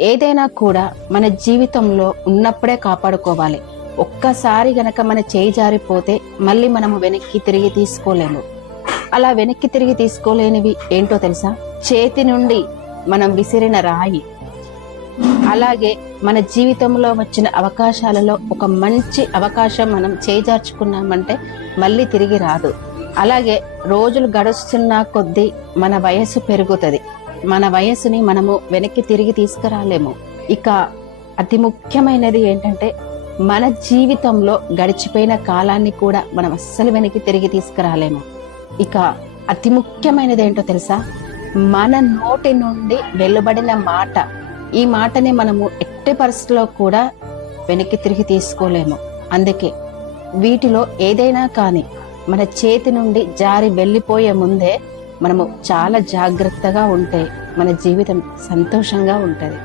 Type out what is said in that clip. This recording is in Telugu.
ఏదైనా కూడా మన జీవితంలో ఉన్నప్పుడే కాపాడుకోవాలి. ఒక్కసారి గనక మన చేయి జారిపోతే మళ్ళీ మనము వెనక్కి తిరిగి తీసుకోలేము. అలా వెనక్కి తిరిగి తీసుకోలేనివి ఏంటో తెలుసా? చేతి నుండి మనం విసిరిన రాయి. అలాగే మన జీవితంలో వచ్చిన అవకాశాలలో ఒక మంచి అవకాశం మనం చేజార్చుకున్నామంటే మళ్ళీ తిరిగి రాదు. అలాగే రోజులు గడుస్తున్న కొద్దీ మన వయస్సు పెరుగుతుంది. మన వయస్సుని మనము వెనక్కి తిరిగి తీసుకురాలేము. ఇక అతి ముఖ్యమైనది ఏంటంటే మన జీవితంలో గడిచిపోయిన కాలాన్ని కూడా మనం అస్సలు వెనక్కి తిరిగి తీసుకురాలేము. ఇక అతి ముఖ్యమైనది ఏంటో తెలుసా? మన నోటి నుండి వెలువడిన మాట. ఈ మాటని మనము ఎట్టి పరిస్థితిలో కూడా వెనక్కి తిరిగి తీసుకోలేము. అందుకే వీటిలో ఏదైనా కానీ మన చేతి నుండి జారి వెళ్ళిపోయే ముందే మనము చాలా జాగ్రత్తగా ఉంటే మన జీవితం సంతోషంగా ఉంటుంది.